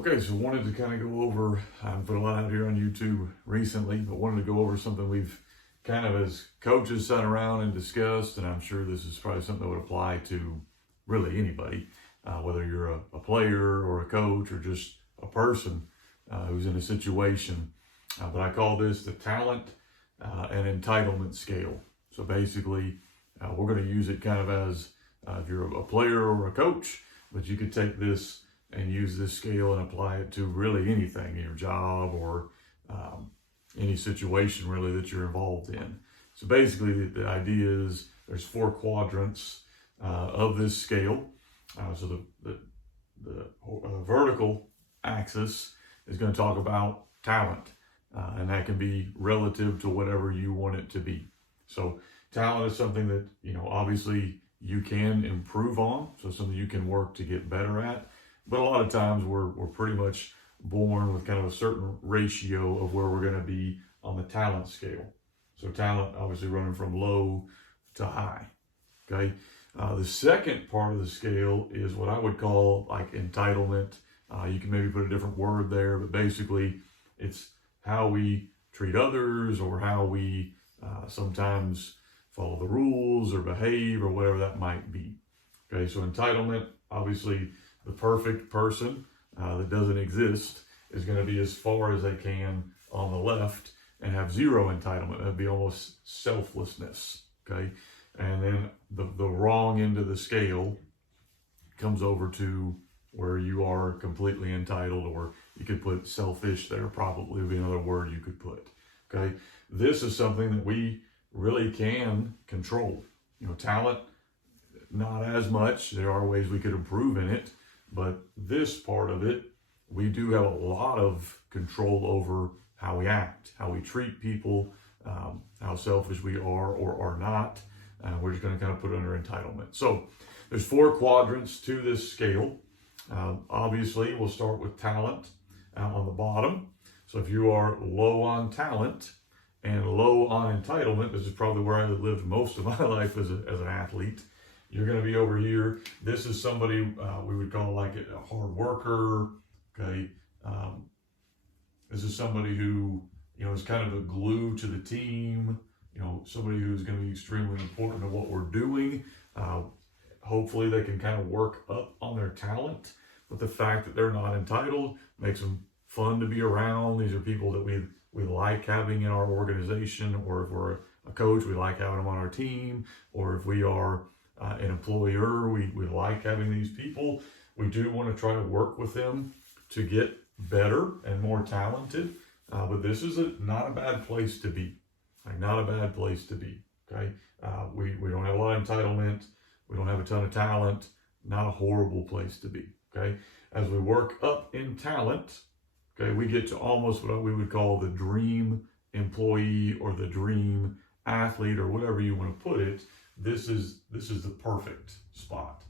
Okay, so wanted to kind of go over, I've put a lot out here on YouTube recently, but wanted to go over something we've kind of as coaches sat around and discussed, and I'm sure this is probably something that would apply to really anybody, whether you're a player or a coach or just a person who's in a situation. But I call this the talent and entitlement scale. So basically, we're going to use it kind of as if you're a player or a coach, but you could take this and use this scale and apply it to really anything in your job or any situation really that you're involved in. So basically the idea is there's four quadrants of this scale. So the vertical axis is going to talk about talent, and that can be relative to whatever you want it to be. So talent is something that, obviously you can improve on. So something you can work to get better at. But a lot of times we're pretty much born with kind of a certain ratio of where we're going to be on the talent scale. So talent obviously running from low to high. Okay. The second part of the scale is what I would call like entitlement. You can maybe put a different word there, but basically it's how we treat others or how we sometimes follow the rules or behave or whatever that might be. Okay. So entitlement, obviously, the perfect person that doesn't exist is going to be as far as they can on the left and have zero entitlement. That'd be almost selflessness, okay? And then the wrong end of the scale comes over to where you are completely entitled, or you could put selfish there, probably would be another word you could put, okay? This is something that we really can control. Talent, not as much. There are ways we could improve in it. But this part of it, we do have a lot of control over how we act, how we treat people, how selfish we are or are not. We're just going to kind of put it under entitlement. So there's four quadrants to this scale. Obviously, we'll start with talent on the bottom. So if you are low on talent and low on entitlement, this is probably where I lived most of my life as an athlete. You're going to be over here. This is somebody we would call like a hard worker. Okay. This is somebody who, is kind of a glue to the team. Somebody who's going to be extremely important to what we're doing. Hopefully they can kind of work up on their talent, but the fact that they're not entitled makes them fun to be around. These are people that we like having in our organization, or if we're a coach, we like having them on our team, or if we are an employer, we like having these people. We do want to try to work with them to get better and more talented. But this is not a bad place to be. Not a bad place to be. Okay. We don't have a lot of entitlement. We don't have a ton of talent. Not a horrible place to be. Okay. As we work up in talent, okay, we get to almost what we would call the dream employee or the dream athlete or whatever you want to put it. This is the perfect spot.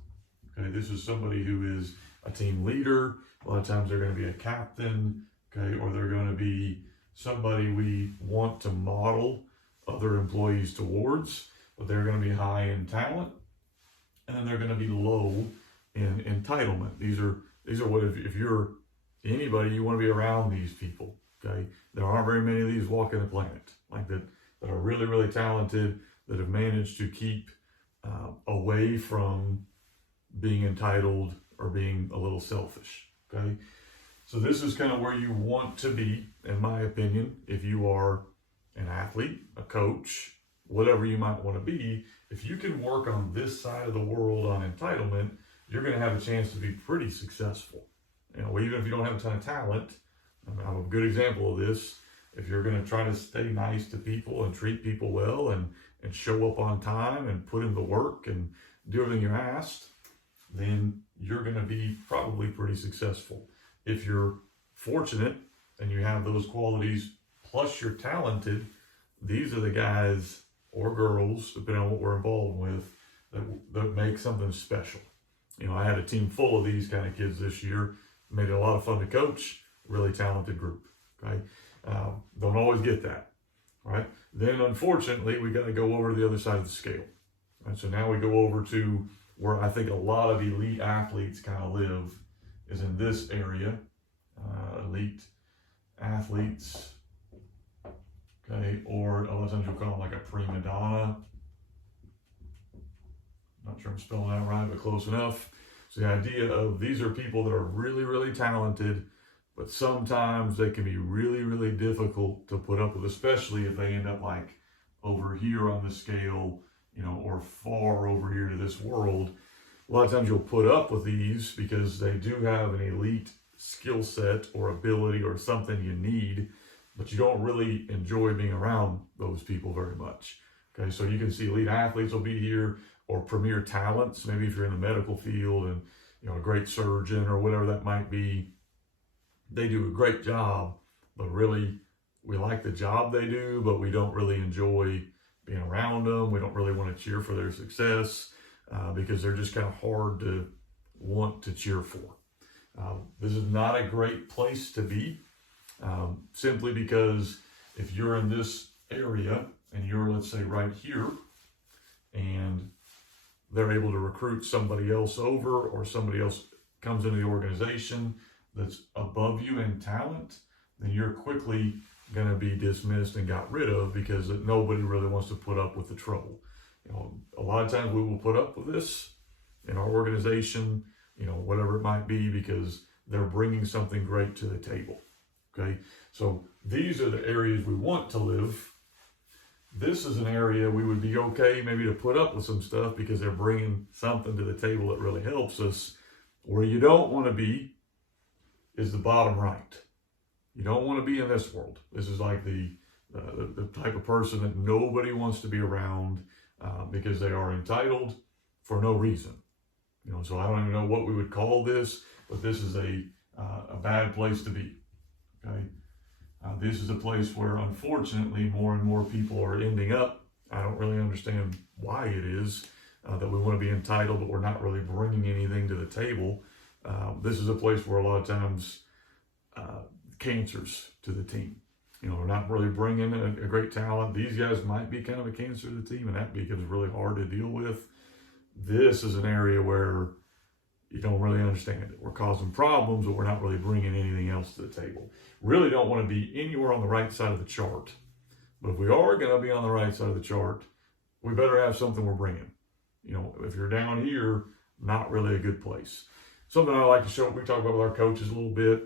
Okay, this is somebody who is a team leader. A lot of times they're going to be a captain, okay, or they're going to be somebody we want to model other employees towards, but they're going to be high in talent, and then they're going to be low in entitlement. These are what if you're anybody, you want to be around these people. Okay, there aren't very many of these walking the planet like that are really, really talented, that have managed to keep away from being entitled or being a little selfish, okay? So this is kind of where you want to be, in my opinion, if you are an athlete, a coach, whatever you might want to be. If you can work on this side of the world on entitlement, you're going to have a chance to be pretty successful. Even if you don't have a ton of talent, I'm a good example of this. If you're going to try to stay nice to people and treat people well and show up on time and put in the work and do everything you're asked, then you're going to be probably pretty successful. If you're fortunate and you have those qualities plus you're talented, these are the guys or girls, depending on what we're involved with, that make something special. I had a team full of these kind of kids this year. Made it a lot of fun to coach. Really talented group. Okay. Don't always get that, right? Then, unfortunately, we got to go over to the other side of the scale. Right? So now we go over to where I think a lot of elite athletes kind of live, is in this area. elite athletes, okay, or a lot of times you'll call them like a prima donna. Not sure I'm spelling that right, but close enough. So the idea of these are people that are really, really talented, but sometimes they can be really, really difficult to put up with, especially if they end up like over here on the scale, you know, or far over here to this world. A lot of times you'll put up with these because they do have an elite skill set or ability or something you need, but you don't really enjoy being around those people very much. Okay, so you can see elite athletes will be here, or premier talents, maybe if you're in the medical field and, you know, a great surgeon or whatever that might be. They do a great job, but really we like the job they do, but we don't really enjoy being around them. We don't really want to cheer for their success because they're just kind of hard to want to cheer for. This is not a great place to be, simply because if you're in this area and you're, let's say, right here, and they're able to recruit somebody else over, or somebody else comes into the organization that's above you in talent, then you're quickly going to be dismissed and got rid of because nobody really wants to put up with the trouble. You know, a lot of times we will put up with this in our organization, you know, whatever it might be, because they're bringing something great to the table. Okay, so these are the areas we want to live. This is an area we would be okay maybe to put up with some stuff because they're bringing something to the table that really helps us. Where you don't want to be is the bottom right. You don't want to be in this world. This is like the type of person that nobody wants to be around because they are entitled for no reason. You know, so I don't even know what we would call this, but this is a bad place to be. Okay. This is a place where, unfortunately, more and more people are ending up. I don't really understand why it is that we want to be entitled, but we're not really bringing anything to the table. This is a place where a lot of times cancers to the team. You know, we're not really bringing a great talent. These guys might be kind of a cancer to the team, and that becomes really hard to deal with. This is an area where you don't really understand it. We're causing problems, but we're not really bringing anything else to the table. Really don't want to be anywhere on the right side of the chart. But if we are going to be on the right side of the chart, we better have something we're bringing. You know, if you're down here, not really a good place. Something I like to show, we talk about with our coaches a little bit.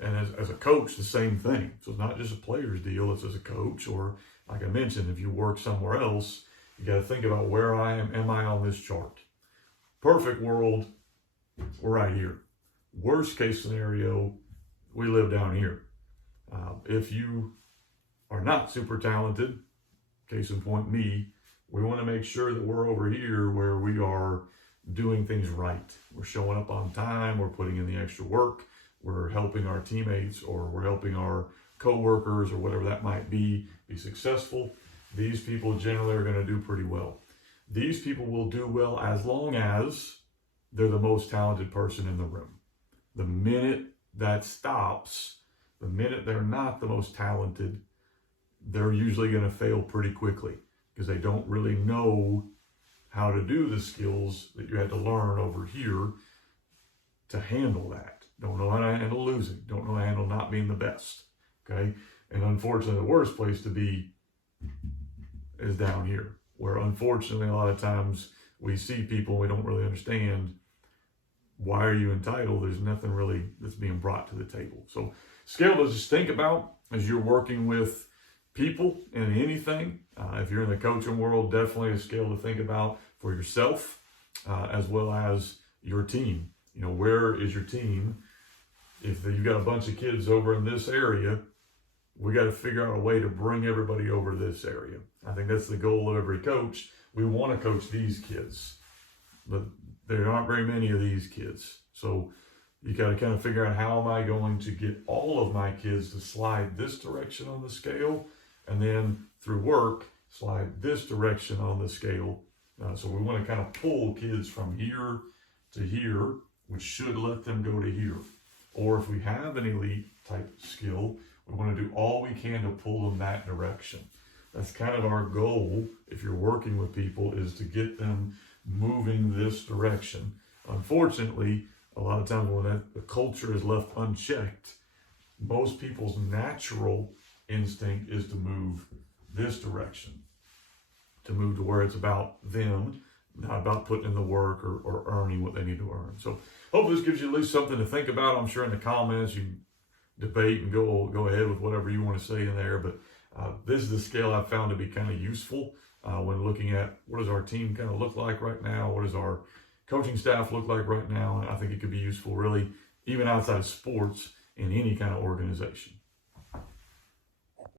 And as a coach, the same thing. So it's not just a player's deal, it's as a coach, or like I mentioned, if you work somewhere else, you got to think about where am I on this chart? Perfect world, we're right here. Worst case scenario, we live down here. If you are not super talented, case in point me, we want to make sure that we're over here where we are doing things right. We're showing up on time, we're putting in the extra work, we're helping our teammates, or we're helping our co-workers, or whatever that might be successful. These people generally are going to do pretty well. These people will do well as long as they're the most talented person in the room. The minute that stops, the minute they're not the most talented, they're usually going to fail pretty quickly because they don't really know how to do the skills that you had to learn over here to handle that. Don't know how to handle losing. Don't know how to handle not being the best. Okay? And unfortunately, the worst place to be is down here, where unfortunately a lot of times we see people and we don't really understand, why are you entitled? There's nothing really that's being brought to the table. So scale to just think about as you're working with people in anything. If you're in the coaching world, definitely a scale to think about for yourself as well as your team. You know, where is your team? If you've got a bunch of kids over in this area, we got to figure out a way to bring everybody over to this area. I think that's the goal of every coach. We want to coach these kids, but there aren't very many of these kids. So you got to kind of figure out, how am I going to get all of my kids to slide this direction on the scale, and then through work, slide this direction on the scale. So we want to kind of pull kids from here to here, which should let them go to here. Or if we have an elite type skill, we want to do all we can to pull them that direction. That's kind of our goal if you're working with people, is to get them moving this direction. Unfortunately, a lot of times when the culture is left unchecked, most people's natural instinct is to move this direction, to move to where it's about them, not about putting in the work or earning what they need to earn. So hopefully this gives you at least something to think about. I'm sure in the comments you debate and go ahead with whatever you want to say in there, but this is the scale I've found to be kind of useful when looking at what does our team kind of look like right now, what does our coaching staff look like right now, and I think it could be useful really even outside of sports in any kind of organization.